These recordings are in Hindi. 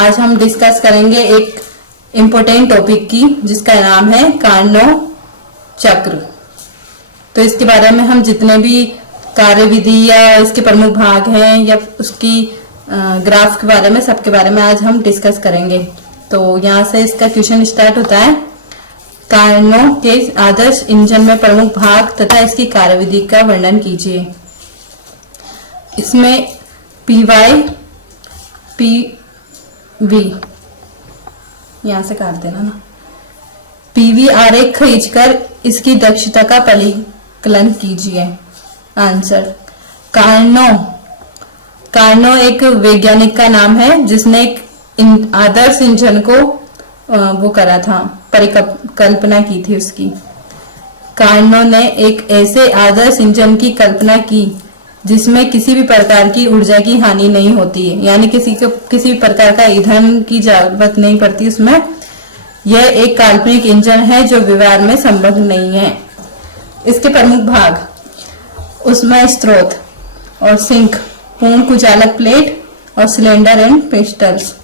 आज हम डिस्कस करेंगे एक इम्पोर्टेंट टॉपिक की जिसका नाम है कार्नोट चक्र। तो इसके बारे में हम जितने भी कार्यविधि या इसके प्रमुख भाग हैं या उसकी ग्राफ के बारे में सबके बारे में आज हम डिस्कस करेंगे। तो यहाँ से इसका क्वेश्चन स्टार्ट होता है। कार्नोट के आदर्श इंजन में प्रमुख भाग तथा इसकी कार्यविधि का वर्णन कीजिए। इसमें PY PV यहां से काट देना ना। PV आरेख खींचकर इसकी दक्षता का परिकलन कीजिए। आंसर कार्नो एक वैज्ञानिक का नाम है जिसने एक आदर्श इंजन को वो करा था, परिकल्पना की थी उसकी। कार्नो ने एक ऐसे आदर्श इंजन की कल्पना की जिसमें किसी भी प्रकार की ऊर्जा की हानि नहीं होती है, यानी किसी भी प्रकार का ईंधन की जरूरत नहीं पड़ती उसमें। यह एक काल्पनिक इंजन है जो व्यवहार में संभव नहीं है। इसके प्रमुख भाग ऊष्मा स्रोत और सिंक, पूर्ण कुचालक प्लेट और सिलेंडर एंड पिस्टल्स।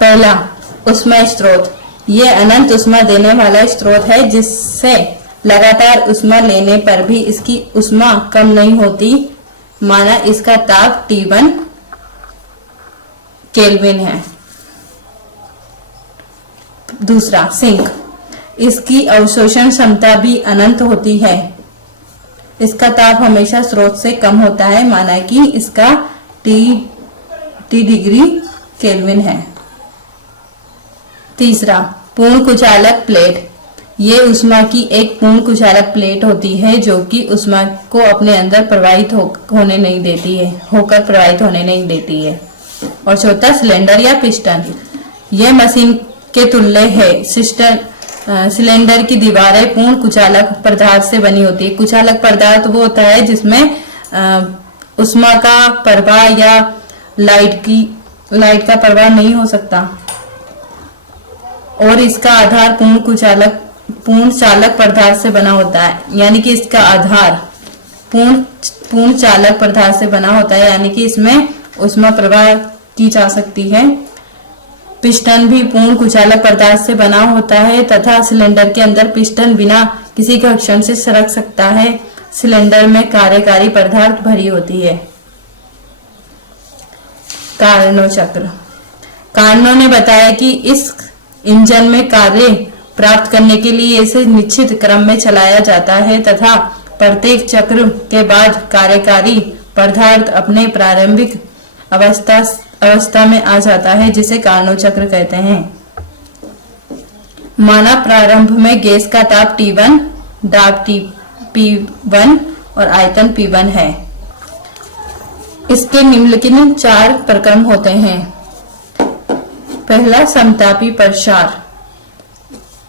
पहला, ऊष्मा स्रोत। यह अनंत ऊष्मा देने वाला स्रोत है जिससे लगातार ऊष्मा लेने पर भी इसकी ऊष्मा कम नहीं होती, माना इसका ताप T1 केल्विन है। दूसरा, सिंक। इसकी अवशोषण क्षमता भी अनंत होती है। इसका ताप हमेशा स्रोत से कम होता है, माना कि इसका T डिग्री केल्विन है। तीसरा, पूर्ण कुचालक प्लेट। ये ऊष्मा की एक पूर्ण कुचालक प्लेट होती है जो कि ऊष्मा को अपने अंदर प्रवाहित होने नहीं देती है। और चौथा, सिलेंडर या पिस्टन। यह मशीन के तुल्य है। सिलेंडर की दीवारें पूर्ण कुचालक पदार्थ से बनी होती है। कुचालक पदार्थ वो होता है जिसमें ऊष्मा का प्रवाह या लाइट का प्रवाह नहीं हो सकता। और इसका आधार पूर्ण चालक पदार्थ से बना होता है, यानी कि इसका आधार पूर्ण चालक पदार्थ से बना होता है, यानी कि इसमें ऊष्मा प्रवाह की जा सकती है। पिस्टन भी पूर्ण कुचालक पदार्थ से बना होता है तथा सिलेंडर के अंदर पिस्टन बिना किसी घर्षण से सरक सकता है। सिलेंडर में कार्यकारी पदार्थ भरी होती है। कार्नो चक्र। कार्नो ने बताया कि इस इंजन में कार्य प्राप्त करने के लिए इसे निश्चित क्रम में चलाया जाता है तथा प्रत्येक चक्र के बाद कार्यकारी पदार्थ अपने प्रारंभिक अवस्था में आ जाता है, जिसे कार्नोट चक्र कहते हैं। माना प्रारंभ में गैस का ताप T1, दाब P1 और आयतन P1 है। इसके निम्नलिखित 4 प्रक्रम होते हैं। पहला, समतापी प्रसार।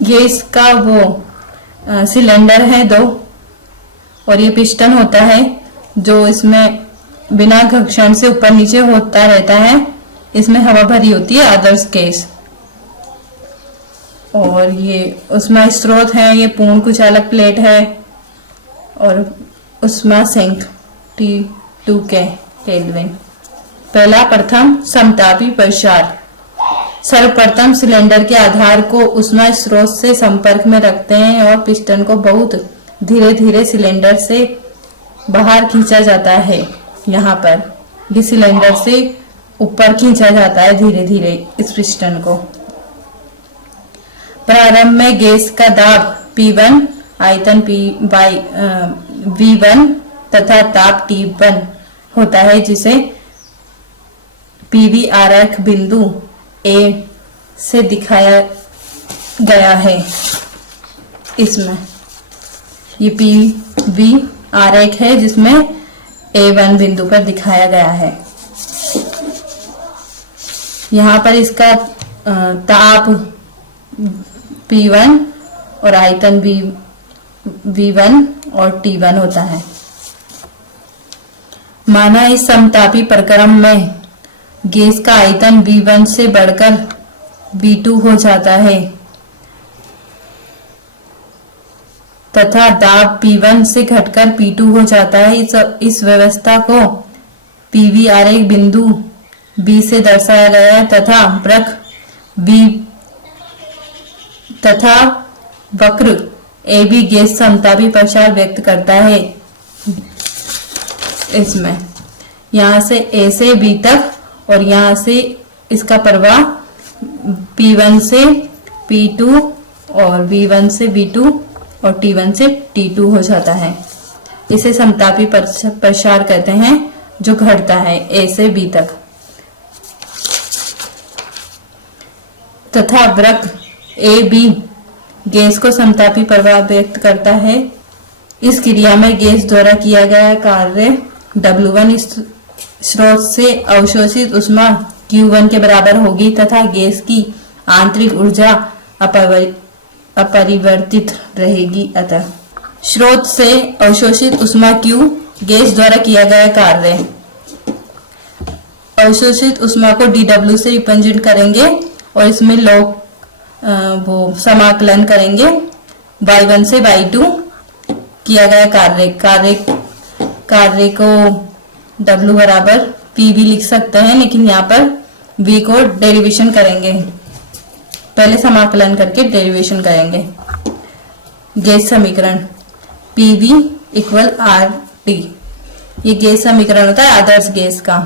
ये इसका वो सिलेंडर है 2 और ये पिस्टन होता है जो इसमें बिना घर्षण से ऊपर नीचे होता रहता है। इसमें हवा भरी होती है, आदर्श गैस। और ये ऊष्मा स्रोत है, ये पूर्ण कुचालक प्लेट है। और ऊष्मा सिंक T2 केल्विन। पहला, प्रथम समतापी प्रसार। सर्वप्रथम सिलेंडर के आधार को ऊष्मा स्रोत से संपर्क में रखते हैं और पिस्टन को बहुत धीरे धीरे सिलेंडर से बाहर खींचा जाता है। यहाँ पर ये सिलेंडर से ऊपर खींचा जाता है धीरे धीरे इस पिस्टन को। प्रारंभ में गैस का दाब P1, आयतन V1 तथा ताप T1 होता है, जिसे PV आरेख बिंदु A से दिखाया गया है। इसमें ये PV आरेख है जिसमें A1 बिंदु पर दिखाया गया है। यहाँ पर इसका ताप P1 और आयतन V1 और T1 होता है। माना इस समतापी प्रक्रम में गैस का आयतन V1 से बढ़कर V2 हो जाता है तथा दाब P1 से घटकर P2 हो जाता है। इस व्यवस्था को PV आरेख बिंदु बी से दर्शाया गया है तथा वक्र ए बी गैस समतापी प्रसार व्यक्त करता है। इसमें यहां से ए से बी तक और यहां से इसका प्रवाह P1 से P2 और B1 से B2 और T1 से T2 हो जाता है। इसे समतापी प्रसार कहते हैं जो घटता है ए से बी तक। तथा वक्र ए बी गैस को समतापी प्रवाह व्यक्त करता है। इस क्रिया में गैस द्वारा किया गया कार्य W1 इस स्रोत से अवशोषित ऊष्मा Q1 के बराबर होगी तथा गैस की आंतरिक ऊर्जा अपरिवर्तित रहेगी। अतः स्रोत से अवशोषित ऊष्मा Q गैस द्वारा किया गया कार्य। अवशोषित ऊष्मा को dW से रिप्रेजेंट करेंगे और इसमें लॉग वो समाकलन करेंगे y1 से y2 किया गया कार्य को W बराबर PV लिख सकते हैं, लेकिन यहाँ पर V को डेरिवेशन करेंगे, पहले समाकलन करके डेरिवेशन करेंगे। गैस समीकरण PV इक्वल RT, ये गैस समीकरण होता है आदर्श गैस का।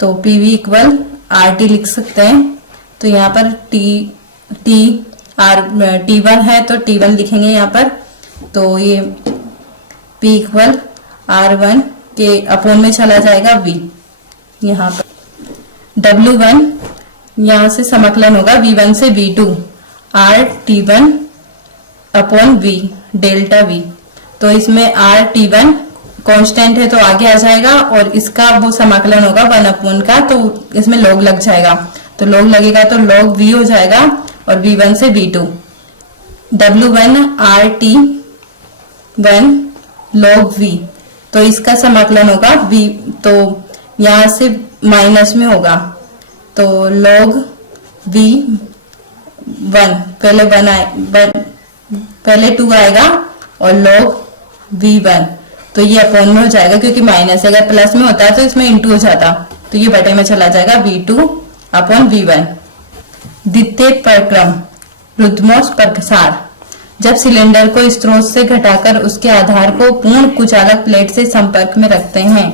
तो PV इक्वल RT लिख सकते हैं। तो यहाँ पर T1 है तो T1 लिखेंगे यहाँ पर। तो ये P इक्वल R1 के अपोन में चला जाएगा V। यहाँ पर W1 यहाँ से समाकलन होगा V1 से V2 RT1 upon V delta V। तो इसमें RT1 कांस्टेंट है तो आगे आ जाएगा और इसका वो समाकलन होगा 1 अपॉन का, तो इसमें लॉग लग जाएगा। तो लॉग लगेगा तो लॉग V हो जाएगा और V1 से V2 W1 RT1 log V। तो इसका समाकलन होगा V, तो यहां से माइनस में होगा तो log V1 पहले 2 आएगा और log V1 तो ये अपॉन में हो जाएगा क्योंकि माइनस अगर प्लस में होता है तो इसमें इंटू हो जाता, तो ये बटे में चला जाएगा V2 अपॉन V1। द्वितीय प्रक्रम रुद्मोस प्रसार। जब सिलेंडर को स्रोत से घटाकर उसके आधार को पूर्ण कुचालक प्लेट से संपर्क में रखते हैं,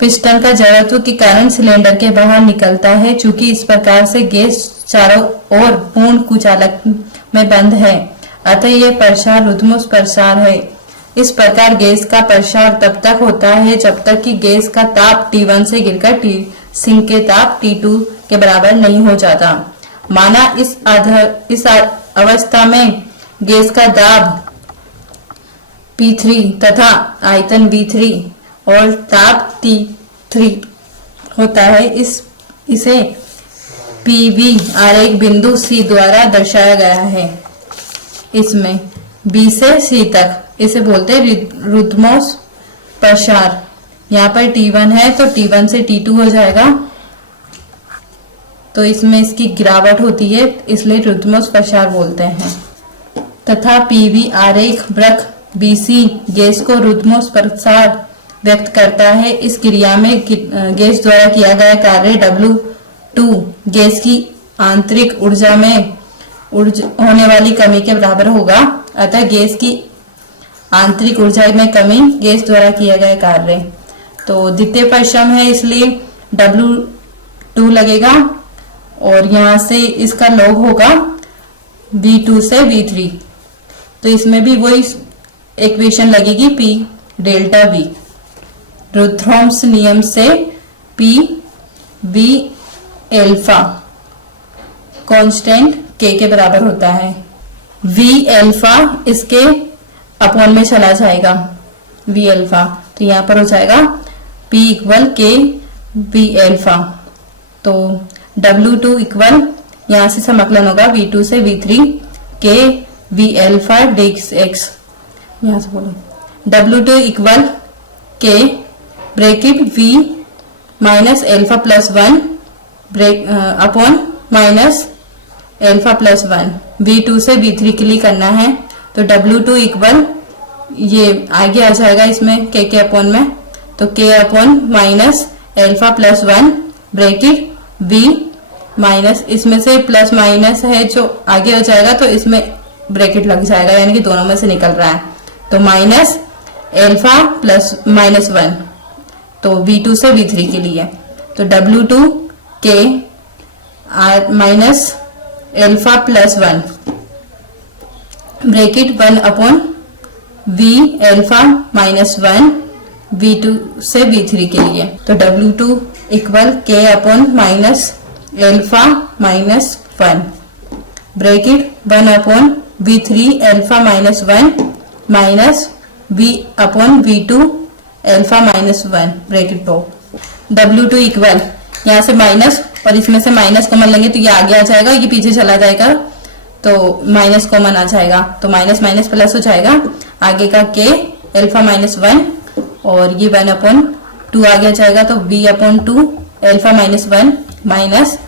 पिस्टन का जड़त्व के कारण सिलेंडर के बाहर निकलता है। चूंकि इस प्रकार से गैस चारों ओर पूर्ण कुचालक में बंद है, अतः यह प्रसार रुद्मोस प्रसार है। इस प्रकार गैस का प्रसार तब तक होता है जब तक कि गैस का ताप T1 से गिरकर सिंक के ताप T2 के बराबर नहीं हो जाता। माना इस अवस्था में गैस का दाब P3 तथा आयतन V3 और ताप T3 होता है। इसे PV आरेख बिंदु C द्वारा दर्शाया गया है। इसमें B से C तक इसे बोलते हैं रुद्मोस प्रसार। यहाँ पर T1 है तो T1 से T2 हो जाएगा, तो इसमें इसकी गिरावट होती है इसलिए रुद्मोस प्रसार बोलते हैं। तथा PV आरेख वक्र BC गैस को रुद्मोस प्रसार व्यक्त करता है। इस क्रिया में गैस द्वारा किया गया कार्य W2 गैस की आंतरिक ऊर्जा में होने वाली कमी के बराबर होगा। अतः गैस की आंतरिक ऊर्जा में कमी गैस द्वारा किया गया कार्य। तो द्वितीय परिश्रम है इसलिए W2 लगेगा और यहां से इसका लॉग होगा V2 से V3। तो इसमें भी वही इक्वेशन लगेगी P डेल्टा V। रुथ्रोम्स नियम से P V alpha constant K के बराबर होता है। V एल्फा इसके अपॉन में चला जाएगा V एल्फा, तो यहाँ पर हो जाएगा P equal K V alpha. तो W2 इक्वल यहाँ से समाकलन होगा V2 से V3 K V एल्फा डेक्स एक्स। यहाँ से बोलो W2 equal K bracket V minus alpha plus 1 break upon minus alpha plus 1 V2 से V3 के लिए करना है। तो W2 इक्वल ये आगे आ जाएगा इसमें K के अपॉन में, तो K upon minus alpha plus 1 bracket V minus, इसमें से प्लस माइनस है जो आगे हो जाएगा तो इसमें ब्रैकेट लग जाएगा, यानी कि दोनों में से निकल रहा है। तो माइनस एल्फा प्लस -1, तो V2 से V3 के लिए तो W2 के minus alpha +1 bracket 1 V alpha -1 V2 से V3 के लिए। तो W2 equal K upon minus alpha -1 bracket 1 V3 alpha -1 minus V upon V2 alpha -1 bracket 2। W2 equal, यहाँ से माइनस और इसमें से माइनस कॉमन लेंगे तो ये आगे आ जाएगा, ये पीछे चला जाएगा तो माइनस कॉमन आ जाएगा, तो माइनस माइनस प्लस हो जाएगा। आगे का K एल्फा -1 और ये 1/2 आगे आ जाएगा तो V/2 alpha -1 minus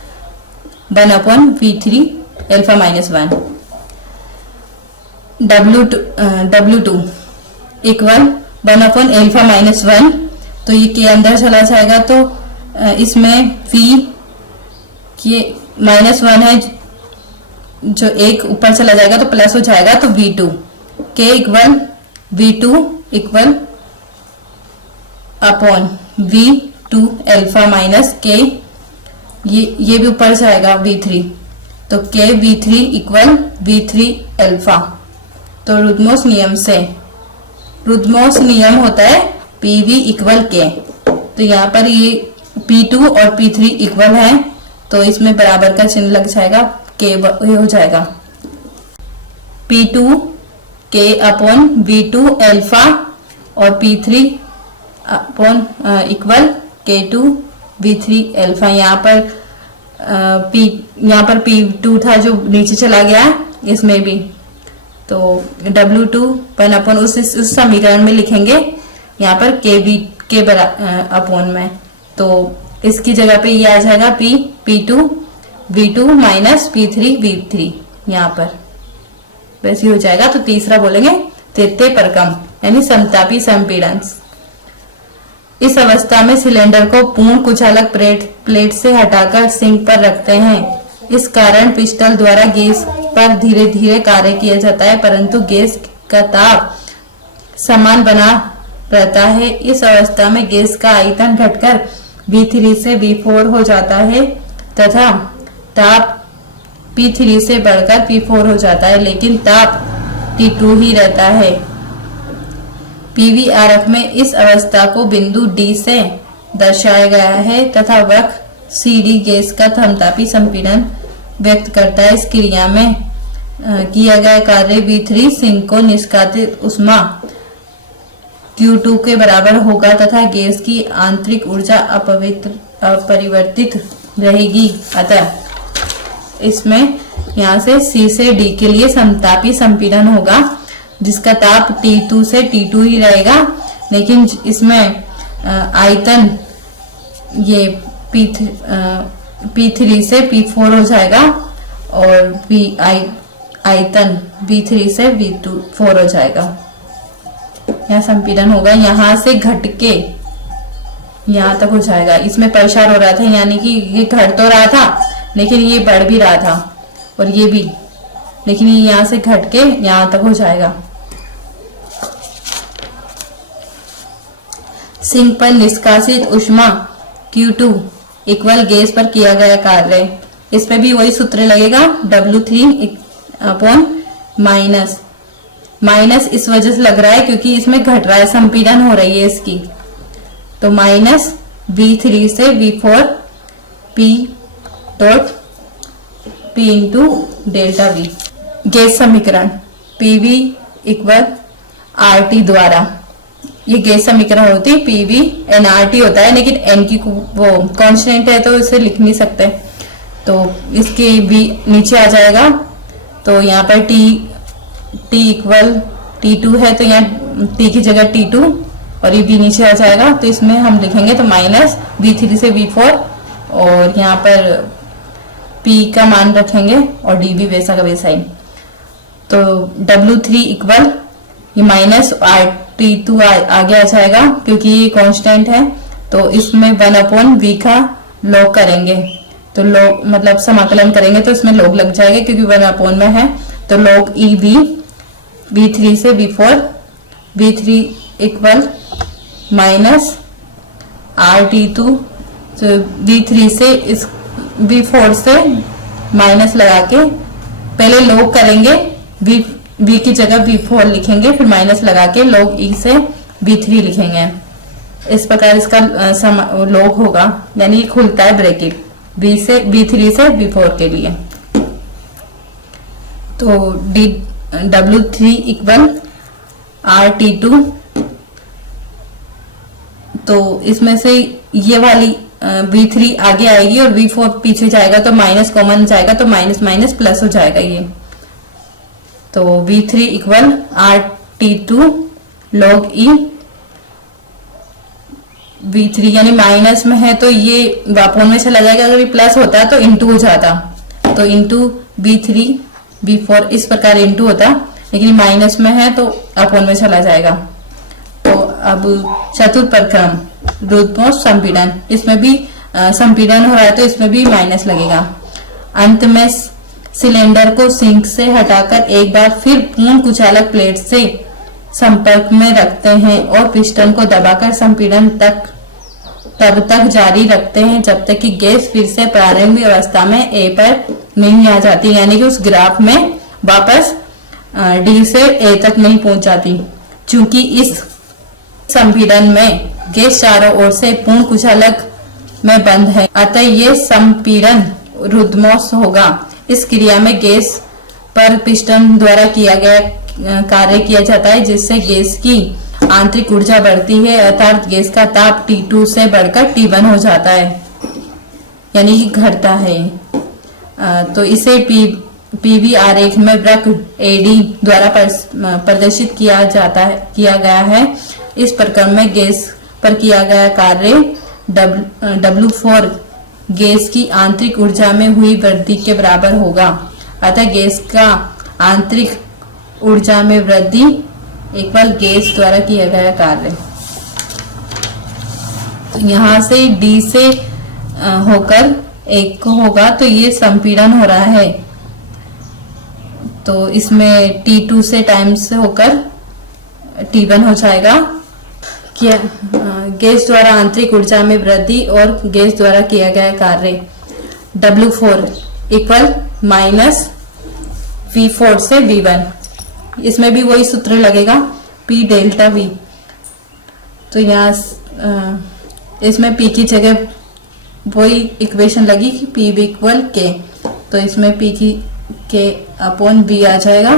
1/V3 alpha -1। W2 equal 1 alpha -1, तो ये K अंदर चला जाएगा तो इसमें V ये -1 है जो एक ऊपर चला जाएगा तो प्लस हो जाएगा तो V2 K equal V2 equal upon V2 alpha minus K, ये भी ऊपर जाएगा V3 तो K V3 equal V3 alpha. तो रुदमोस नियम से, रुदमोस नियम होता है PV इक्वल K, तो यहाँ पर ये P2 और P3 इक्वल है तो इसमें बराबर का चिन्ह लग जाएगा, K हो जाएगा P2 K upon V2 alpha और P3 upon equal K2 V3 alpha. यहाँ पर P2 था जो नीचे चला गया इसमें भी, तो W2 1 अपॉन उस समीकरण में लिखेंगे यहाँ पर K अपॉन में, तो इसकी जगह पे ये आ जाएगा P2 V2 minus P3 V3 यहाँ पर वैसे हो जाएगा। तो तीसरा बोलेंगे तृतीय परकम यानी समतापी संपीड़न। इस अवस्था में सिलेंडर को पूर्ण कुचालक प्लेट से हटाकर सिंक पर रखते हैं। इस कारण पिस्टल द्वारा गैस पर धीरे धीरे कार्य किया जाता है, परंतु गैस का ताप समान बना रहता है। इस अवस्था में गैस का आयतन घटकर V3 से V4 हो जाता है तथा ताप P3 से बढ़कर P4 हो जाता है, लेकिन ताप T2 ही रहता है। PV आरेख में इस अवस्था को बिंदु D से दर्शाया गया है तथा वक्र CD गैस का समतापी संपीड़न व्यक्त करता है। इस क्रिया में किया गया कार्य V3 सिंक को निष्कासित ऊष्मा Q2 के बराबर होगा तथा गैस की आंतरिक ऊर्जा अपरिवर्तित रहेगी। अतः इसमें यहाँ से C से D के लिए समतापी संपीड़न होगा जिसका ताप T2 से T2 ही रहेगा, लेकिन इसमें आयतन ये P3 से P4 हो जाएगा और आयतन V3 से V4 हो जाएगा। यहाँ संपीड़न होगा, यहाँ से घटके यहाँ तक हो जाएगा। इसमें प्रसार हो रहा था, यानी कि ये घट तो रहा था लेकिन ये बढ़ भी रहा था और ये भी, लेकिन ये यहाँ से घटके यहाँ तक हो जाएगा। सिंक पर निष्कासित ऊष्मा Q2 इक्वल गैस पर किया गया कार्य। इस पे भी वही सूत्र लगेगा W3 अपॉन माइनस इस वजह से लग रहा है क्योंकि इसमें घट रहा है, संपीड़न हो रही है इसकी, तो माइनस V3 से V4 P into delta V। Gas समीकरण PV इक्वल RT द्वारा, ये गैस समीकरण होती है PV nRT होता है, लेकिन n की वो कांस्टेंट है तो इसे लिख नहीं सकते, तो इसके V नीचे आ जाएगा। तो यहाँ पर T इक्वल T2 है तो यहाँ T की जगह T2 और ये V नीचे आ जाएगा, तो इसमें हम लिखेंगे तो माइनस V3 से V4 और यहाँ पर P का मान रखेंगे और D भी वैसा का वैसा ही। तो W3 इक्वल ये माइनस RT2 आगे आ जाएगा क्योंकि ये कांस्टेंट है, तो इसमें 1 अपॉन V का लॉग करेंगे तो लॉग मतलब समाकलन करेंगे तो इसमें लॉग लग जाएगा क्योंकि 1 में है। तो लॉग ई वी V3 से V4 V3 equal minus RT2 तो V3 से इस V4 से माइनस लगा के पहले लॉग करेंगे, V की जगह V4 लिखेंगे, फिर माइनस लगा के लॉग E से V3 लिखेंगे। इस प्रकार इसका लॉग होगा, यानी खुलता है ब्रैकेट V3 से V4 के लिए। तो W3 इक्वल RT2, तो इसमें से ये वाली V3 आगे आएगी और V4 पीछे जाएगा तो माइनस कॉमन जाएगा तो माइनस माइनस प्लस हो जाएगा ये। तो V3 equal RT2 log E V3 यानी माइनस में है तो ये वापोन में चला जाएगा, अगर ये प्लस होता तो इंटू हो जाता, तो इंटू V3 V4 इस प्रकार इंटू होता, लेकिन माइनस में है तो अपोन में चला जाएगा। तो अब चतुर्थ प्रक्रम रुद्धमोष्ठ संपीड़न, इसमें भी संपीड़न हो रहा है तो इसमें भी माइनस लगेगा। अंत में सिलेंडर को सिंक से हटाकर एक बार फिर पूर्ण कुचालक प्लेट से संपर्क में रखते हैं और पिस्टन को दबाकर संपीड़न तब तक जारी रखते हैं जब तक कि गैस फिर से प्रारंभिक अवस्था में ए पर नहीं आ जाती, यानी कि उस ग्राफ में वापस डी से ए तक नहीं पहुंच जाती। चूंकि इस संपीड़न में गैस चारों ओर से पूर्ण कुचालक में बंद है, अतः ये संपीड़न रुद्धमोष्ठ होगा। इस क्रिया में गैस पर पिस्टन द्वारा किया गया कार्य किया जाता है, जिससे गैस की आंतरिक ऊर्जा बढ़ती है, अर्थात गैस का ताप T2 से बढ़कर T1 हो जाता है, यानी कि घटता है। तो इसे पीवी आरेख में वक्र AD द्वारा प्रदर्शित किया गया है। इस प्रक्रम में गैस पर किया गया कार्य W4 गैस की आंतरिक ऊर्जा में हुई वृद्धि के बराबर होगा, अतः गैस का आंतरिक ऊर्जा में वृद्धि इक्वल गैस द्वारा किया गया कार्य। तो यहाँ से D से होकर एक होगा तो ये संपीड़न हो रहा है, तो इसमें T2 से टाइम्स होकर T1 हो जाएगा। गैस द्वारा आंतरिक ऊर्जा में वृद्धि और गैस द्वारा किया गया कार्य W4 इक्वल माइनस V4 से V1, इसमें भी वही सूत्र लगेगा P डेल्टा V। तो यहाँ इसमें P की जगह वही इक्वेशन लगी कि P इक्वल K, तो इसमें P की K अपॉन V आ जाएगा।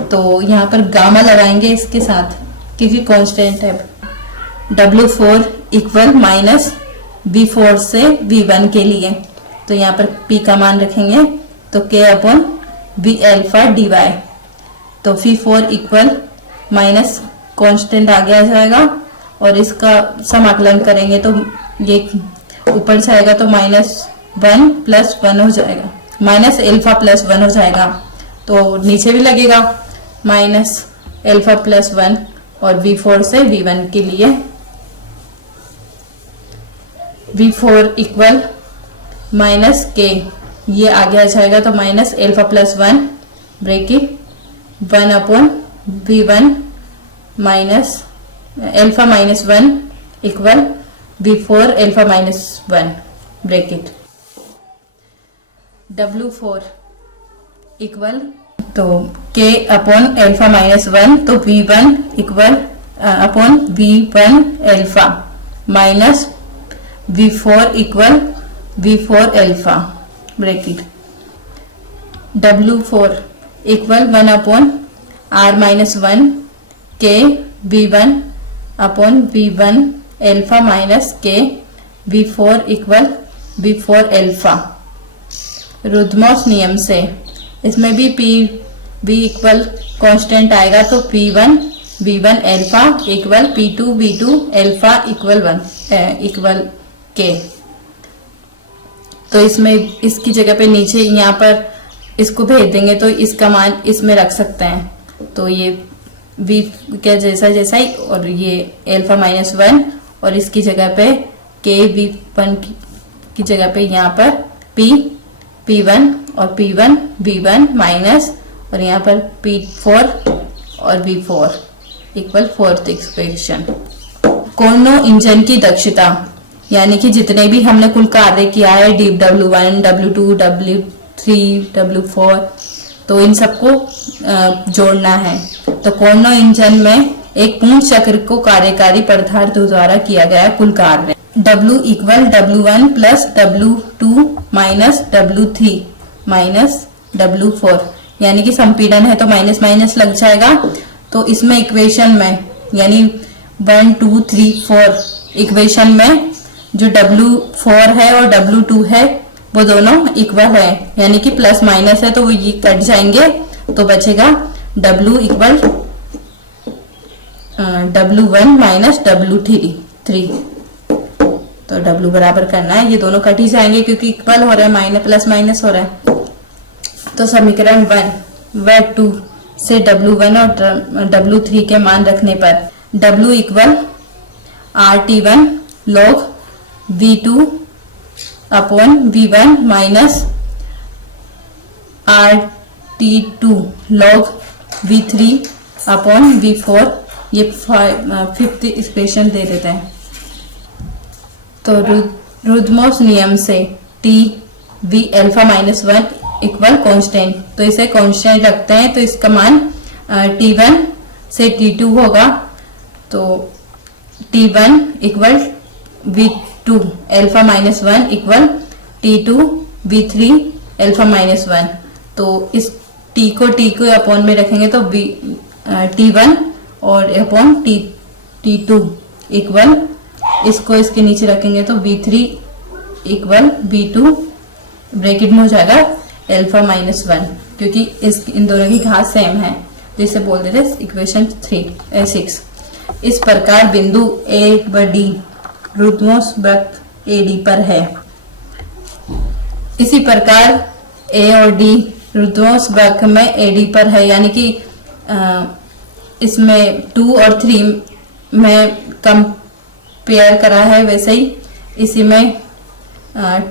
तो यहाँ पर गामा लगाएंगे इसके साथ क्योंकि कांस्टेंट है। W4 इक्वल माइनस V4 से V1 के लिए, तो यहाँ पर P का मान रखेंगे तो K upon V alpha dy, तो V4 इक्वल माइनस कांस्टेंट आगे आ जाएगा और इसका समाकलन करेंगे तो ये ऊपर जाएगा तो -1 + 1 हो जाएगा, माइनस अल्फा प्लस 1 हो जाएगा। तो नीचे भी लगेगा माइनस अल्फा प्लस 1 और V4 से V1 के लिए V4 इक्वल माइनस K, ये आगे आ जाएगा तो minus alpha plus 1 bracket 1 upon V1 minus alpha minus 1 equal V4 alpha minus 1 bracket W4 equal तो K अपॉन अल्फा माइनस 1, तो V1 equal upon V1 alpha minus V4 equal V4 alpha bracket W4 equal 1 अपॉन R minus 1 K V1 upon V1 alpha minus K V4 equal V4 alpha. रुद्धमोष्ठ नियम से इसमें भी P इक्वल कांस्टेंट आएगा तो P1 V1 alpha equal P2 V2 alpha equal 1 equal K। तो इसमें इसकी जगह पे नीचे यहाँ पर इसको भेज देंगे तो इसका मान इसमें रख सकते हैं, तो ये V के जैसा ही और ये अल्फा माइनस 1 और इसकी जगह पे K V1 की जगह पे यहाँ पर P1 और P1 V1 माइनस और यहाँ पर P4 और V4 equal fourth equation. Carnot engine की दक्षता यानी कि जितने भी हमने कुल कार्य किया है W1, W2, W3, W4 तो इन सबको जोड़ना है। तो कार्नो इंजन में एक पूर्ण चक्र को कार्यकारी पदार्थ द्वारा किया गया कुल कार्य W equal W1 plus W2 minus W3 minus W4 यानी कि संपीड़न है तो माइनस माइनस लग जाएगा। तो इसमें इक्वेशन में यानी 1, 2, 3, 4 इक्वेशन में जो W4 है और W2 है वो दोनों इक्वल है यानी कि प्लस माइनस है तो वो ये कट जाएंगे तो बचेगा W equal W1 minus W3 तो W बराबर करना है, ये दोनों कट ही जाएंगे क्योंकि इक्वल हो रहा है, माइनस प्लस माइनस हो रहा है। तो समीकरण 1 व 2 से W1 और W3 के मान रखने पर W equal RT1 log V2 upon V1 minus RT2 log V3 upon V4 ये फिफ्थ इक्वेशन दे देते हैं। तो रुदमोस नियम से T V alpha minus 1 equal constant, तो इसे कॉन्स्टेंट रखते हैं तो इसका मान T1 से T2 होगा। तो T1 equal V2 alpha minus 1 equal T2 V3 alpha minus 1। तो इस T को अपॉन में रखेंगे तो T1 और अपॉन T2 इक्वल इसको इसके नीचे रखेंगे तो V3 इक्वल V2 ब्रैकेट में हो जाएगा अल्फा माइनस 1 क्योंकि इन दोनों की घात सेम है तो इसे बोल देते हैं इक्वेशन 6। इस प्रकार बिंदु A व D रुदमोस वक्र AD पर है। इसी प्रकार A और D रुदमोस वक्र में AD पर है यानी कि इसमें 2 और 3 में कंपेयर करा है वैसे ही इसी में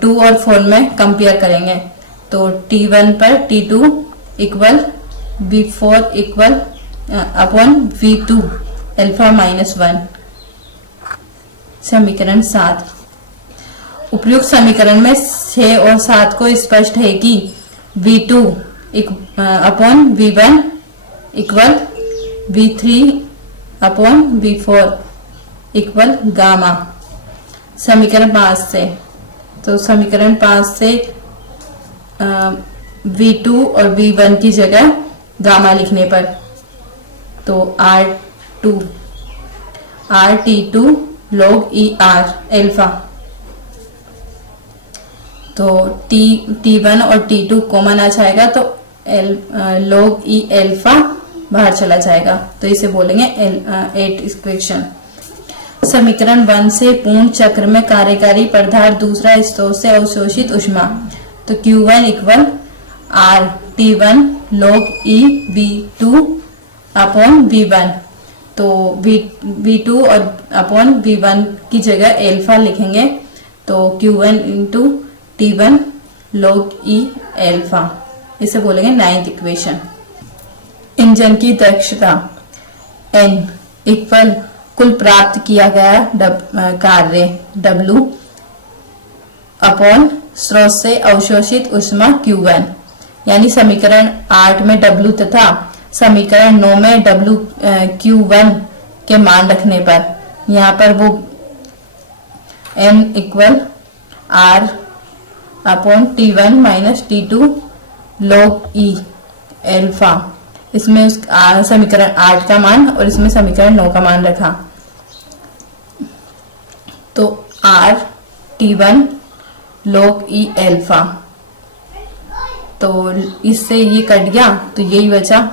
2 और 4 में कंपेयर करेंगे। तो T1 पर T2 equal V4 equal upon V2 alpha minus 1। समीकरण 7 उपयुक्त समीकरण में 6 और 7 को स्पष्ट है कि V2 upon V1 equal V3 upon V4 equal gamma. समीकरण 5 से तो समीकरण 5 से V2 और V1 की जगह गामा लिखने पर तो RT2 log ER अल्फा। तो T1 और T2 कॉमन आ जाएगा तो log E अल्फा बाहर चला जाएगा तो इसे बोलेंगे 8 इक्वेशन। समीकरण 1 से पूर्ण चक्र में कार्यकारी पदार्थ दूसरा स्रोत से अवशोषित ऊष्मा तो Q1 equal RT1 log E V2 upon V1। तो V2 और अपॉन V1 की जगह अल्फा लिखेंगे तो Q1 into T1 log E alpha, इसे बोलेंगे 9th इक्वेशन। इंजन की दक्षता N इक्वल कुल प्राप्त किया गया कार्य W अपॉन स्रोत से अवशोषित ऊष्मा Q1 यानी समीकरण 8 में W तथा समीकरण 9 में W Q1 के मान रखने पर यहाँ पर वो N equal R upon T1 minus T2 log E alpha, इसमें समीकरण 8 का मान और इसमें समीकरण 9 का मान रखा तो R T1 log E alpha. तो इससे ये कट गया तो यही बचा,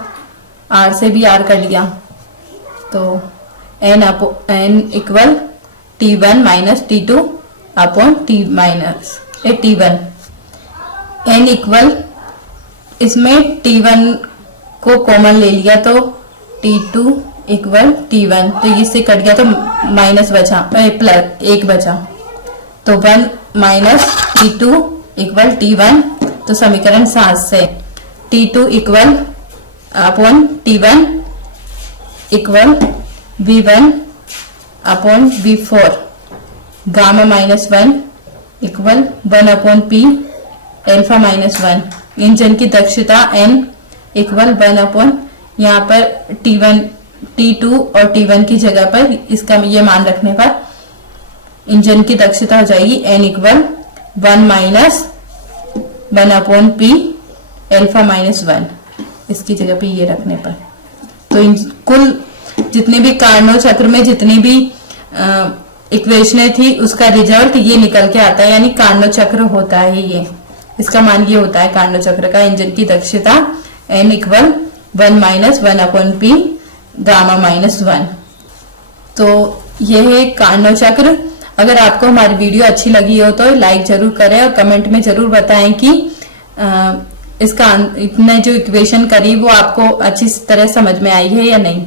R से भी R कट गया तो N equal T1 minus T2 upon T1। N equal इसमें T1 को कॉमन ले लिया तो T2 इक्वल T1 तो इससे कट गया तो माइनस बचा प्लस 1 बचा तो 1 माइनस T2 इक्वल T1। तो समीकरण 7 से T2 equal upon T1 equal V1 upon V4, gamma minus 1 equal 1 upon P alpha minus 1। Engine की दक्षता N इक्वल 1 अपॉन, यहाँ पर T1 T2 और T1 की जगह पर इसका ये मान रखने पर इंजन की दक्षता हो जाएगी N equal 1 minus 1 upon P alpha minus 1, इसकी जगह पे ये रखने पर। तो कुल जितने भी कार्नो चक्र में जितनी भी इक्वेशनें थी उसका रिजल्ट ये निकल के आता है, यानी कार्नो चक्र होता है ये, इसका मान ये होता है कार्नो चक्र का। इंजन की दक्षता N equal 1 minus 1 upon P gamma minus 1। तो यह है कार्नो चक्र। अगर आपको हमारी वीडियो अच्छी लगी हो तो लाइक जरूर करें और कमेंट में जरूर बताएं कि इसका इतने जो इक्वेशन करी वो आपको अच्छी तरह समझ में आई है या नहीं।